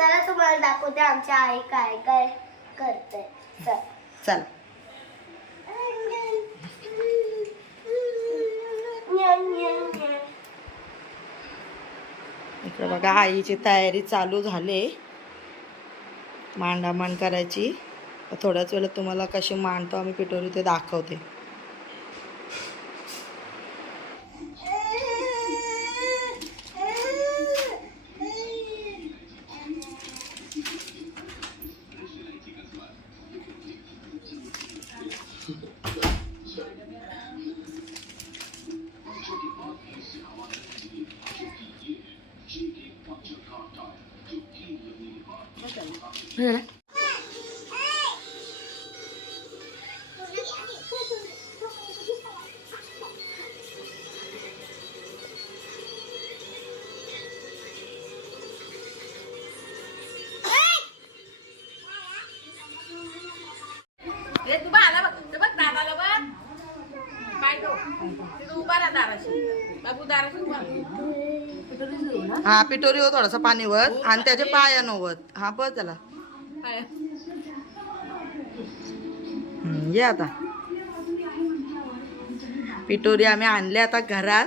चला तुम्हाला दाखवते आमच्या आई काय काय करते. चल. चल. इकडे बघा आईची तयारी चालू झाली. मांडामांड करायची. थोड्याच वेळात तुम्हाला कशी मांडतो आम्ही पिटोरी ते दाखवते. हे हा पिठोरी हो थोडासा पाणीवर आणि त्याचे पाया नव्वद हा बस त्याला. ये आता. पिठोरी आम्ही आणले आता घरात.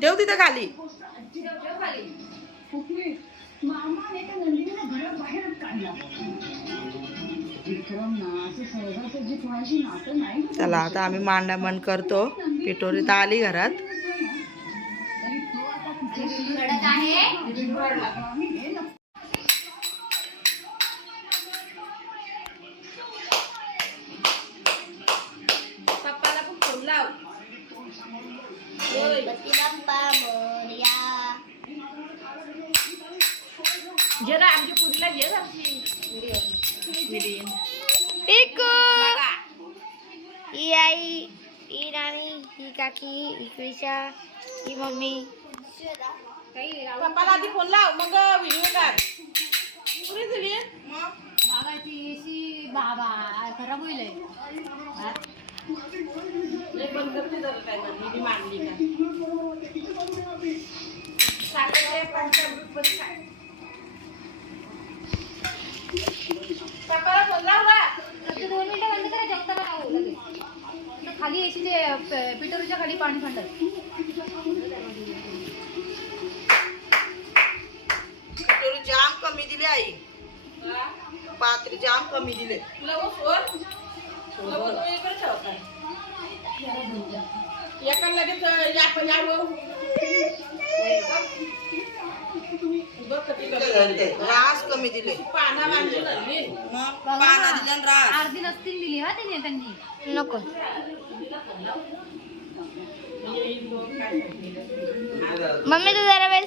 ठेव तिथं खाली. चला आता आम्ही मांडामंड करतो. पिठोरी तर आली घरात. ना आमच्या पुरीला घे ना आमची विडीन. पिकू बघा. ही आई ही राणी ही काकी ही क्रिशा ही मम्मी. पप्पाला आधी फोन लाव मग व्हिडिओ काढ. पुरी दिली लय बंद करते जरा काय पण, मी बी मांडली का साखर पंचामृत पण खाय. पप्पाला फोन लाव बा. दोन मिनिटं बंद करा जगता बनावं लगेच खाली यायची ते प- पिठोरीच्या खाली पाणी पिठोरी जाम कमी दिली आई. हा? पात्री जाम कमी दिले? एका लगेच या या वर. बघ किती कमी. रास कमी दिले. पाना. मग दिले आणि रास अर्धी नसतील दिली हा त्याने त्यांनी. नको. मम्मी तू जरा वेळ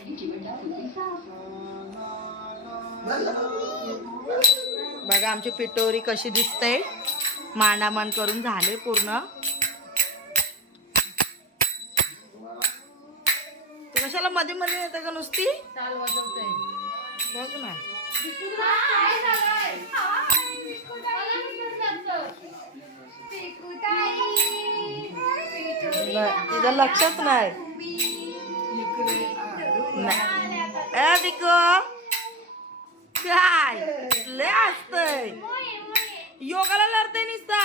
बघा आमची पिठोरी कशी दिसते. मांडामांड करून झाले पूर्ण. कशाला मध्ये मध्ये येते का नुसती. बघ ना. नाही, तिचं लक्षच नाही. काय? लय असतंय योगाला लढतंय निसता.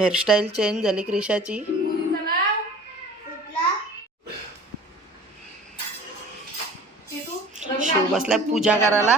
हेअरस्टाईल चेंज झाली क्रिशाची. पुरीचं शिव बसलाय पूजा करायला.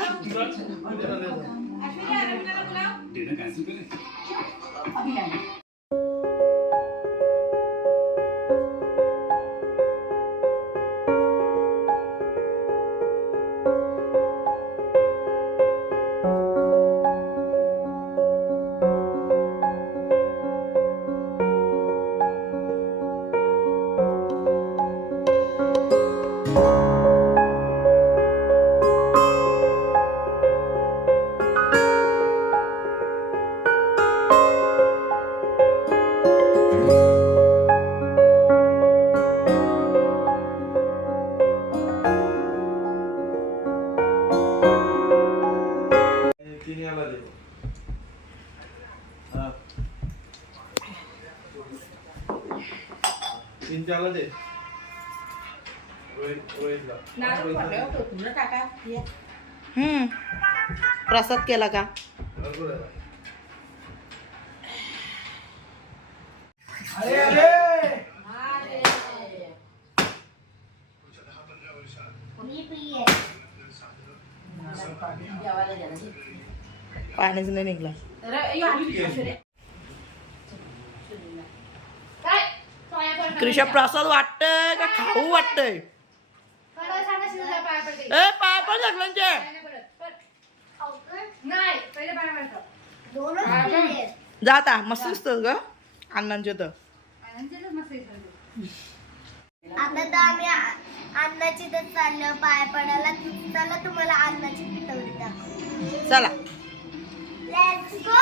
दे। नारळ फोडल्यावर ठोकून ना टाका ये. हम्म. प्रसाद केला का? मी प्रिय देवाला द्या ना. पाणीच नाही निघला अरे, यो, आली असू दे. काय सोयाबीन कृषा प्रसाद वाटतंय का खाऊ वाटतंय? पाया पडते ए पाय पण सगळ्यांचे प्रिय जाता मस्त दिसतं ग अण्णांचे तर. आता तर आम्ही अन्नाची तर चाललो पाय पडायला. चला तुम्हाला अन्नाची दाखव चला. लेट्स गो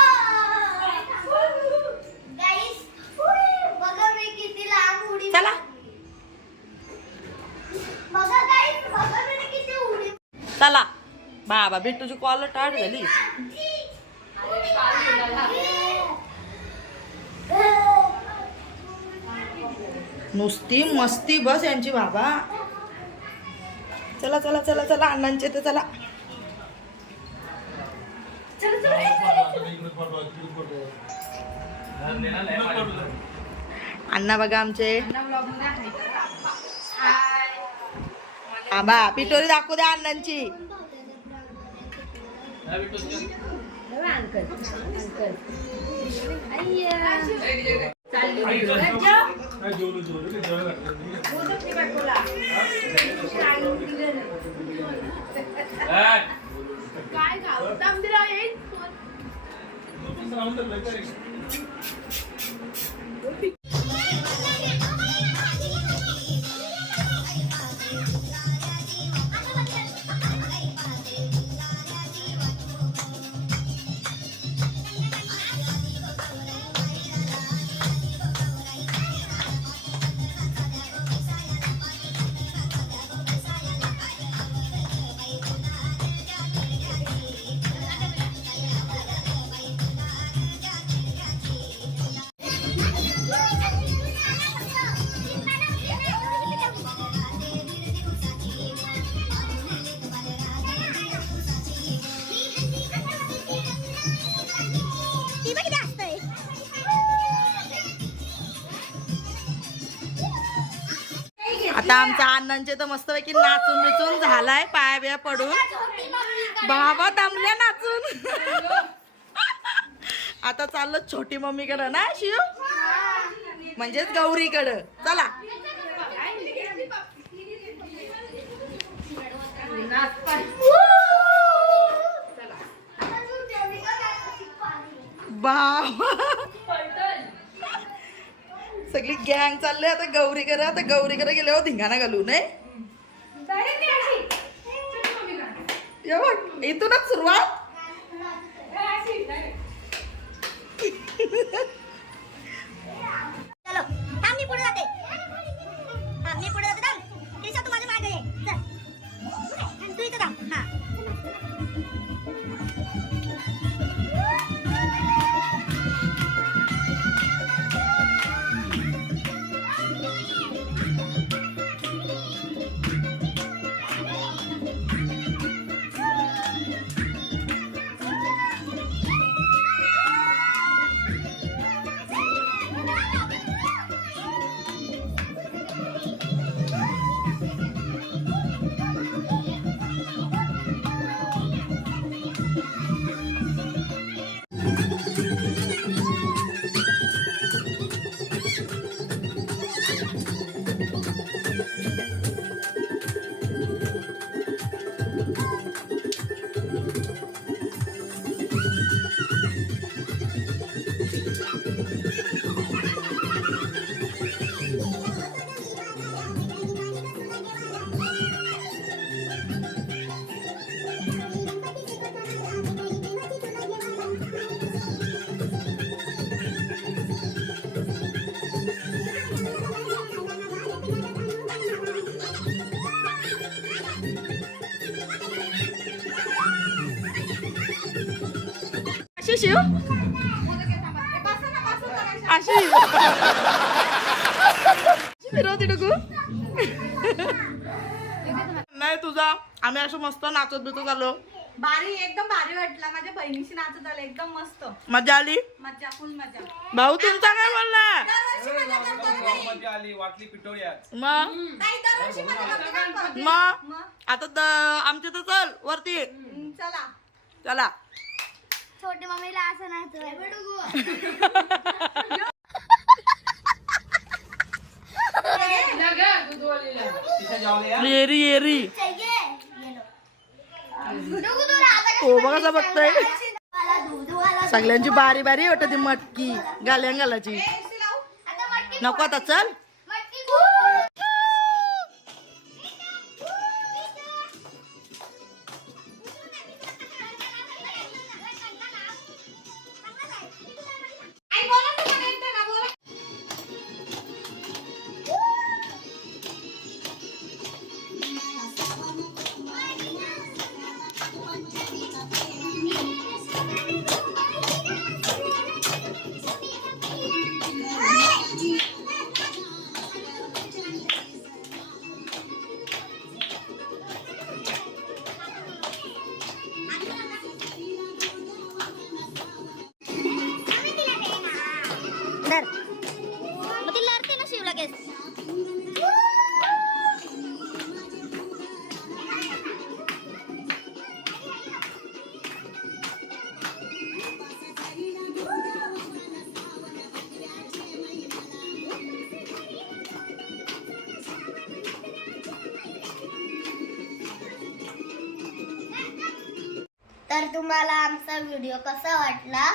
चला. मारली. बघा गाईस बघा मी किती उडी चला बाबा बिट्टूची कॉल टाट झाली नुसती मस्ती बस यांची बाबा चला चला चला चला अण्णांचे तर चला अण्णा बघा आमचे. आबा पिटोरी दाखवू द्या अण्णांची. आता आमचा अण्णांचे तर मस्तपैकी नाचून बिचून झालाय पाया बिया पडून. बाबा दमल्या नाचून. आता चाललो छोटी मम्मीकडे ना शिव? म्हणजेच गौरीकडं. चला. बाबा सगळी गँग चालले आता गौरीकडे आता गौरीकडे गेल्यावर धिंगाणा घालू नये नाही? अशी. चल इथूनच सुरुवात. शिव? अशी. फिरवते डुकू तुमचा आम्ही असं मस्त नाचत बिचत आलो. भारी एकदम भारी वाटला. माझ्या बहिणीशी नाचत आलं एकदम मस्त. मजा आली? मजा फुल मजा भाऊ तुमचा काय बोलला? दरवर्षी मजा करतो ना ताई. मजा आली वाटली पिठोळी आज. मग? ताई दरवर्षी मजा करतो ना आपण. मग? मग? आता त- आमच्या तर चल वरती. हम्म, चला. चला. छोटी मम्मीला असं नाही येरी येरी. हो बघा बघतोय. सगळ्यांची बारी बारी वाटत ती मटकी. गाल्या गालाची. नको आता चल. तर तुम्हाला आमचा व्हिडिओ कसा वाटला?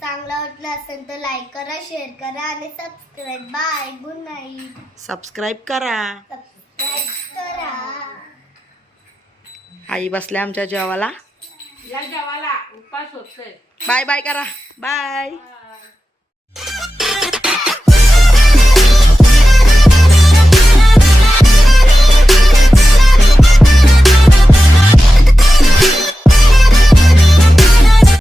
चांगला वाटला असेल तर लाईक करा शेअर करा आणि subscribe bye good night subscribe करा. सबस्क्राईब करा. आई बसल्या आमच्या जेवाला. या जेवाला उपास होतोय. बाय बाय करा. बाय.